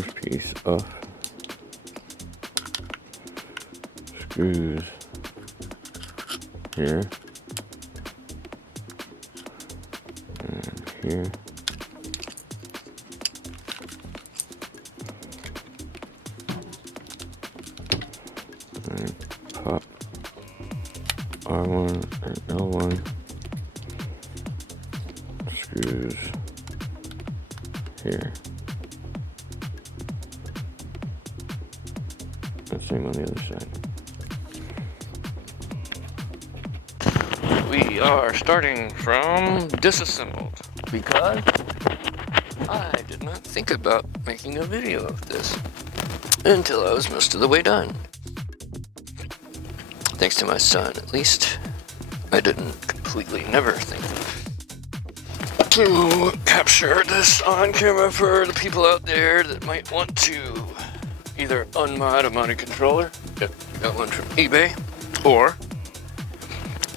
first piece off. Screws here and here. And pop R1 and L1 screws here. And same on the other side. We are starting from disassembled because I did not think about making a video of this until I was most of the way done. Thanks to my son, at least, I didn't completely never think to capture this on camera for the people out there that might want to either unmod a modded controller, if you got one from eBay, or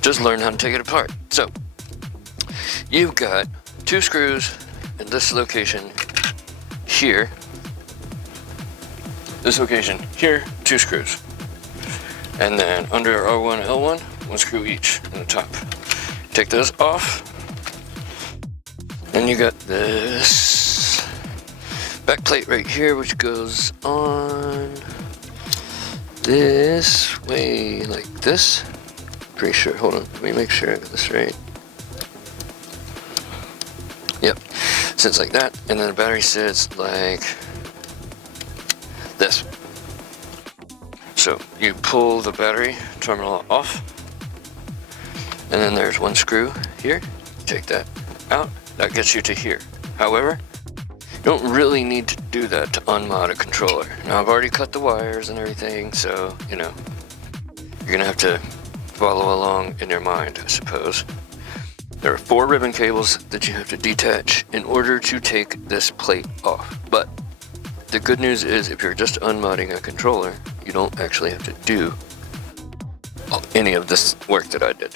just learn how to take it apart. So, you've got 2 screws in this location here. This location here, 2 screws. And then under R1 L1, 1 screw each in the top. Take those off. And you got this back plate right here, which goes on this way like this. Pretty sure, hold on, let me make sure I got this right. Yep, sits like that, and then the battery sits like this. So you pull the battery terminal off, and then there's 1 screw here. Take that out, that gets you to here. However, you don't really need to do that to unmod a controller. Now I've already cut the wires and everything, so you know, you're gonna have to follow along in your mind, I suppose. There are 4 ribbon cables that you have to detach in order to take this plate off. But the good news is, if you're just unmodding a controller, you don't actually have to do any of this work that I did.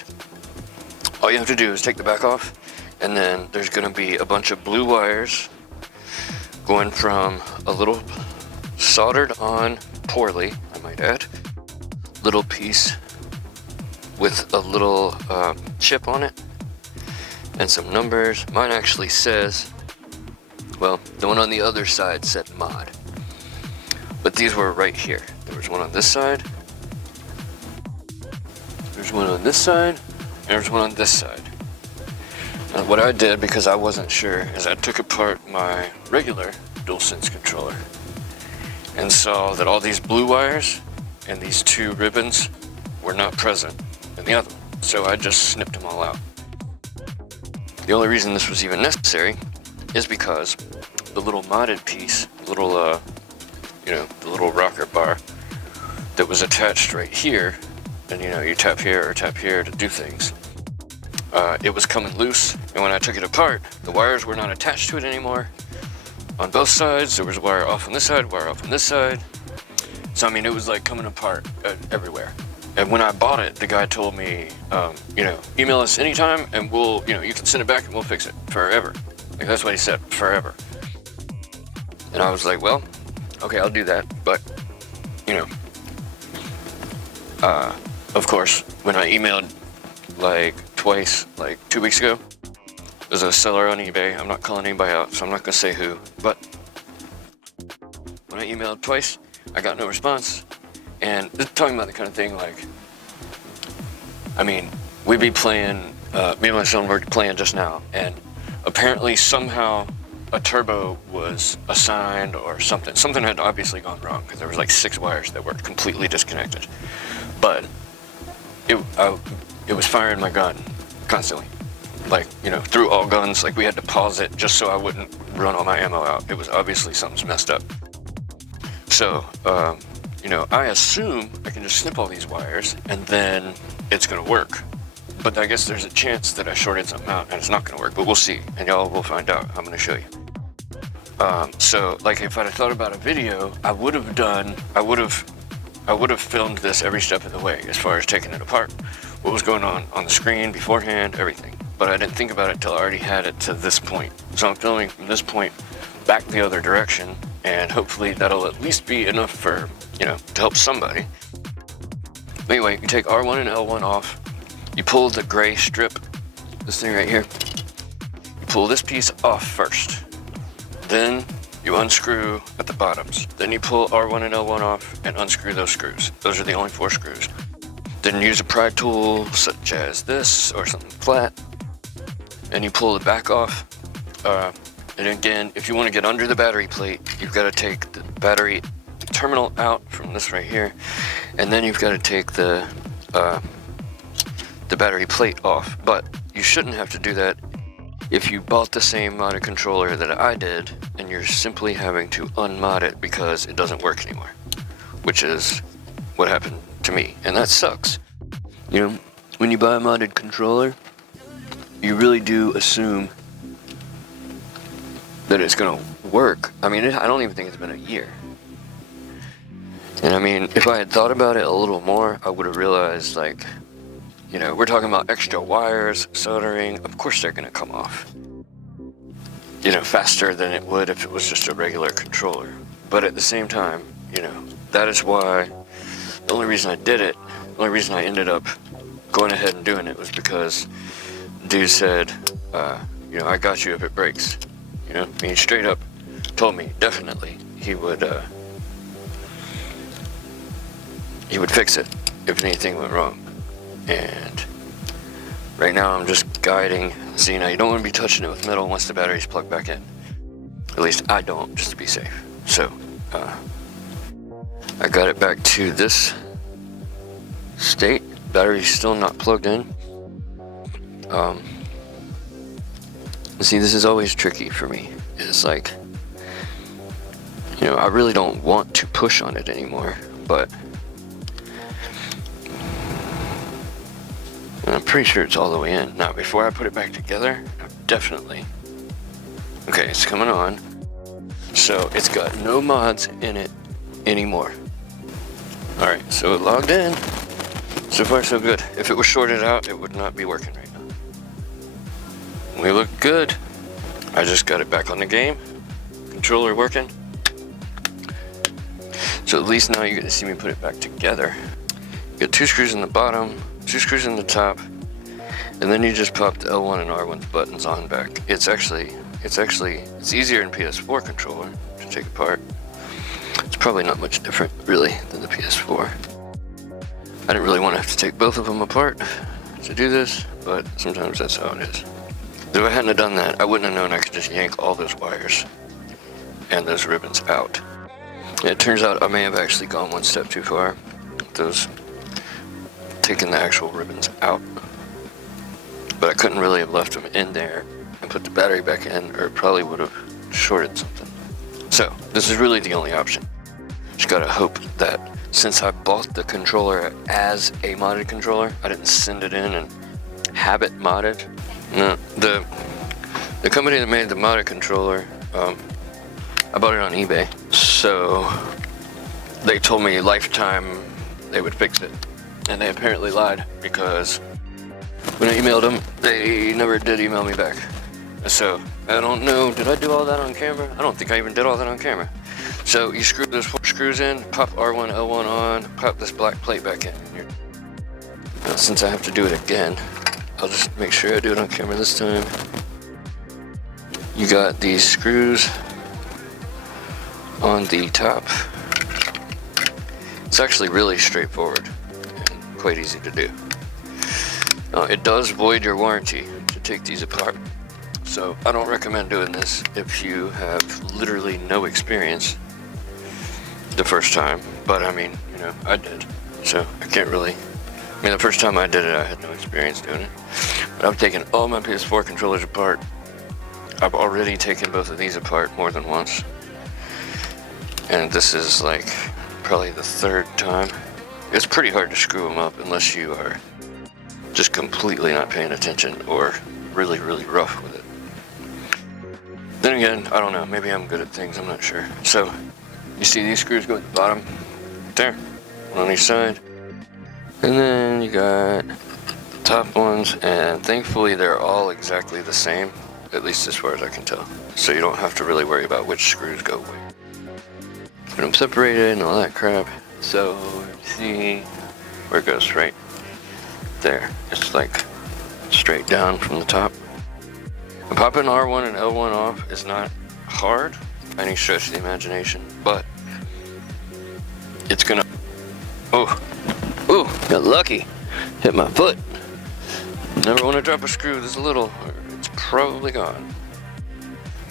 All you have to do is take the back off, and then there's going to be a bunch of blue wires going from a little soldered on poorly, I might add, little piece with a little chip on it and some numbers. Mine actually says, well, the one on the other side said mod, but these were right here. There was one on this side, there's one on this side, and there's one on this side. Now, what I did, because I wasn't sure, is I took apart my regular Dualsense controller and saw that all these blue wires and these 2 ribbons were not present in the other one, so I just snipped them all out. The only reason this was even necessary is because the little modded piece, little you know, the little rocker bar that was attached right here, and you know, you tap here or tap here to do things, it was coming loose, and when I took it apart, the wires were not attached to it anymore. On both sides, there was a wire off on this side, wire off on this side, so I mean, it was like coming apart everywhere. And when I bought it, the guy told me, you know, email us anytime and we'll, you know, you can send it back and we'll fix it forever. Like, that's what he said, forever. And I was like, well, okay, I'll do that. But, you know, of course, when I emailed like twice, like 2 weeks ago, there's a seller on eBay. I'm not calling anybody out, so I'm not gonna say who, but when I emailed twice, I got no response. And this is talking about the kind of thing, like, I mean, we'd be playing, me and my son were playing just now, and apparently somehow a turbo was assigned or something. Something had obviously gone wrong, because there was like 6 wires that were completely disconnected. But it was firing my gun constantly. Like, you know, through all guns, like we had to pause it just so I wouldn't run all my ammo out. It was obviously something's messed up. So, you know, I assume I can just snip all these wires and then it's gonna work. But I guess there's a chance that I shorted something out and it's not gonna work, but we'll see. And y'all will find out. I'm gonna show you. So like if I'd have thought about a video, I would have filmed this every step of the way as far as taking it apart. What was going on the screen beforehand, everything. But I didn't think about it until I already had it to this point. So I'm filming from this point back the other direction, and hopefully that'll at least be enough for, you know, to help somebody. Anyway, you take R1 and L1 off, you pull the gray strip, this thing right here, you pull this piece off first, then you unscrew at the bottoms, then you pull R1 and L1 off and unscrew those screws. Those are the only 4 screws. Then use a pry tool such as this or something flat, and you pull the back off. And again, if you want to get under the battery plate, you've got to take the battery terminal out from this right here, and then you've got to take the battery plate off. But you shouldn't have to do that if you bought the same modded controller that I did, and you're simply having to unmod it because it doesn't work anymore, which is what happened to me, and that sucks. You know, when you buy a modded controller, you really do assume that it's gonna work. I mean, I don't even think it's been a year. And I mean, if I had thought about it a little more, I would have realized, like, you know, we're talking about extra wires, soldering, of course they're gonna come off, you know, faster than it would if it was just a regular controller. But at the same time, you know, that is why, the only reason I did it, the only reason I ended up going ahead and doing it was because dude said, you know, I got you if it breaks. You know, I mean, straight up told me definitely he would fix it if anything went wrong. And right now I'm just guiding. See, now you don't want to be touching it with metal once the battery's plugged back in. At least I don't, just to be safe. So, I got it back to this state. Battery's still not plugged in. See, this is always tricky for me. It's like, you know, I really don't want to push on it anymore, but I'm pretty sure it's all the way in. Now, before I put it back together, definitely. Okay, it's coming on. So it's got no mods in it anymore. Alright, so it logged in. So far, so good. If it was shorted out, it would not be working right now. We look good. I just got it back on the game. Controller working. So at least now you get to see me put it back together. You got 2 screws in the bottom, 2 screws in the top, and then you just pop the L1 and R1 buttons on back. It's easier in PS4 controller to take apart. It's probably not much different, really, than the PS4. I didn't really want to have to take both of them apart to do this, but sometimes that's how it is. If I hadn't have done that, I wouldn't have known I could just yank all those wires and those ribbons out. And it turns out I may have actually gone one step too far with those, taking the actual ribbons out. But I couldn't really have left them in there and put the battery back in, or it probably would have shorted something. So, this is really the only option. Just gotta hope that since I bought the controller as a modded controller, I didn't send it in and have it modded. No, the company that made the modded controller, I bought it on eBay. So they told me lifetime they would fix it. And they apparently lied, because when I emailed them, they never did email me back. So I don't know, did I do all that on camera? I don't think I even did all that on camera. So you screw those 4 screws in, pop R1, L1 on, pop this black plate back in. Now, since I have to do it again, I'll just make sure I do it on camera this time. You got these screws on the top. It's actually really straightforward and quite easy to do. It does void your warranty to take these apart, so I don't recommend doing this if you have literally no experience the first time. But I mean, you know, I did, so I can't really. I mean, the first time I did it, I had no experience doing it. But I've taken all my PS4 controllers apart. I've already taken both of these apart more than once. And this is like probably the 3rd time. It's pretty hard to screw them up unless you are just completely not paying attention or really, really rough with it. Then again, I don't know, maybe I'm good at things, I'm not sure. So, you see these screws go at the bottom? There, one on each side. And then you got top ones, and thankfully they're all exactly the same, at least as far as I can tell. So you don't have to really worry about which screws go where. keeping them separated and all that crap. So see where it goes, right there. It's like straight down from the top. And popping R1 and L1 off is not hard by any stretch of the imagination, but it's gonna, got lucky, hit my foot. Never want to drop a screw this little, or it's probably gone.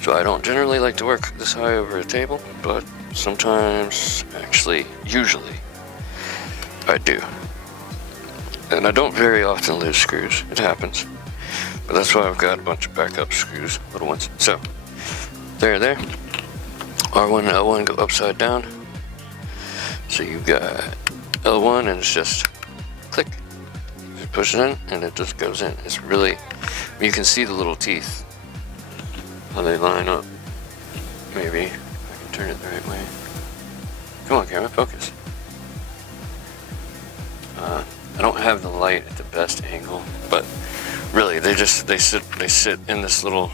So I don't generally like to work this high over a table, but sometimes, actually, usually, I do. And I don't very often lose screws, it happens. But that's why I've got a bunch of backup screws, little ones. So, there. R1 and L1 go upside down. So you've got L1 and it's just click. You push it in and it just goes in. It's really, you can see the little teeth, how they line up. Maybe I can turn it the right way. Come on, camera, focus. I don't have the light at the best angle, but really they sit in this little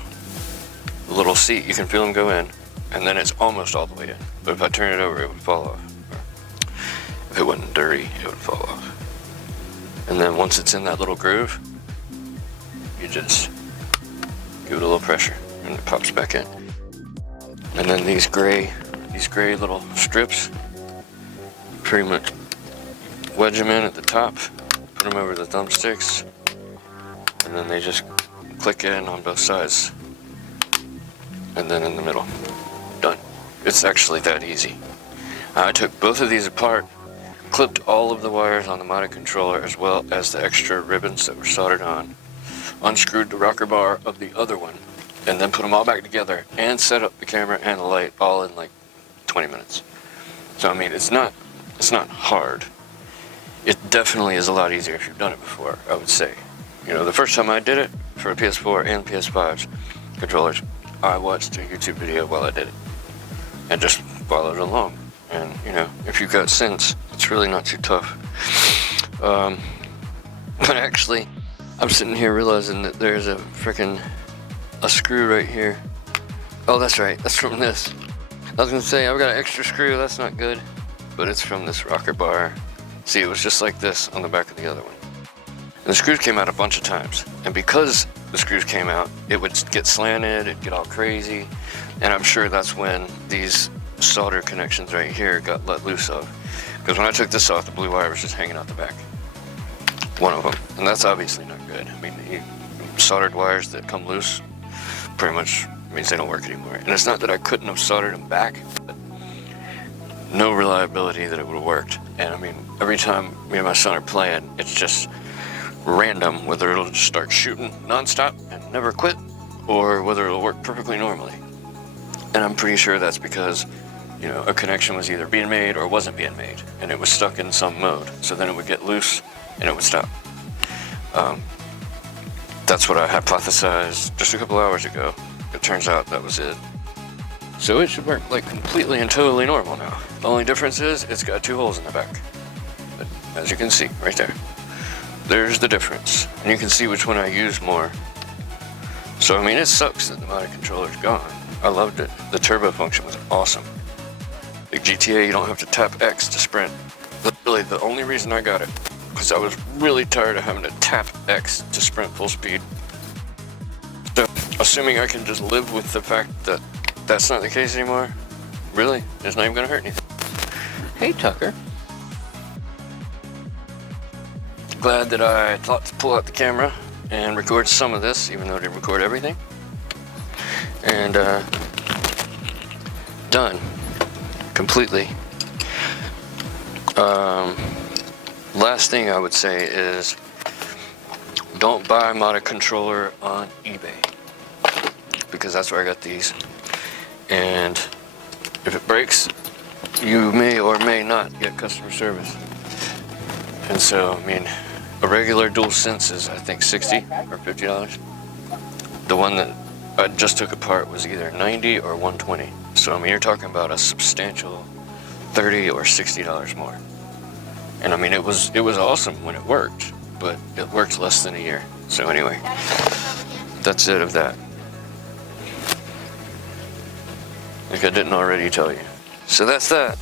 seat. You can feel them go in, and then it's almost all the way in. But if I turn it over, it would fall off. If it wasn't dirty, it would fall off. And then once it's in that little groove, you just give it a little pressure and it pops back in. And then these gray little strips, pretty much wedge them in at the top, put them over the thumbsticks, and then they just click in on both sides. And then in the middle. Done. It's actually that easy. I took both of these apart, clipped all of the wires on the modded controller as well as the extra ribbons that were soldered on, unscrewed the rocker bar of the other one, and then put them all back together and set up the camera and the light all in like 20 minutes. So I mean, it's not hard. It definitely is a lot easier if you've done it before, I would say. You know, the first time I did it for a PS4 and PS5's controllers, I watched a YouTube video while I did it and just followed along. And you know, if you've got sense, it's really not too tough. But actually, I'm sitting here realizing that there's a screw right here. Oh, that's right, that's from this. I was gonna say, I've got an extra screw, that's not good, but it's from this rocker bar. See, it was just like this on the back of the other one. And the screws came out a bunch of times. And because the screws came out, it would get slanted, it'd get all crazy. And I'm sure that's when these solder connections right here got let loose of. Because when I took this off, the blue wire was just hanging out the back. One of them. And that's obviously not good. I mean, soldered wires that come loose pretty much means they don't work anymore. And it's not that I couldn't have soldered them back, but no reliability that it would have worked. And I mean, every time me and my son are playing, it's just random whether it'll just start shooting nonstop and never quit, or whether it'll work perfectly normally. And I'm pretty sure that's because, you know, a connection was either being made or wasn't being made, and it was stuck in some mode. So then it would get loose and it would stop. That's what I hypothesized just a couple hours ago. It turns out that was it. So it should work like completely and totally normal now. The only difference is it's got 2 holes in the back. But as you can see right there, there's the difference. And you can see which one I use more. So I mean, it sucks that the modded controller's gone. I loved it. The turbo function was awesome. Like GTA, you don't have to tap X to sprint. Literally, the only reason I got it, because I was really tired of having to tap X to sprint full speed. So, assuming I can just live with the fact that that's not the case anymore, really, it's not even gonna hurt anything. Hey, Tucker. Glad that I thought to pull out the camera and record some of this, even though I didn't record everything. And done completely. Last thing I would say is don't buy a modded controller on eBay, because that's where I got these. And if it breaks, you may or may not get customer service. And so, I mean, a regular Dualsense is, I think, $60 or $50. The one that I just took apart was either $90 or $120. So I mean, you're talking about a substantial $30 or $60 more. And I mean, it was awesome when it worked, but it worked less than a year. So anyway, that's it of that. Like I didn't already tell you. So that's that.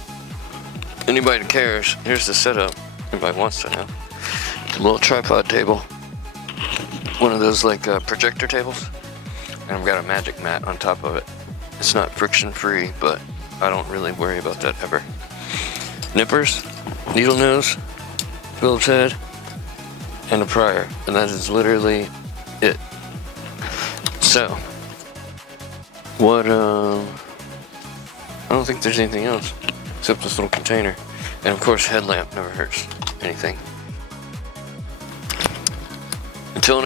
Anybody that cares, here's the setup. Anybody wants to know. A little tripod table. One of those like projector tables. And I've got a magic mat on top of it. It's not friction free, but I don't really worry about that ever. Nippers, needle nose, Phillips head, and a prior. And that is literally it. So, what, I don't think there's anything else except this little container. And of course, headlamp never hurts anything. Until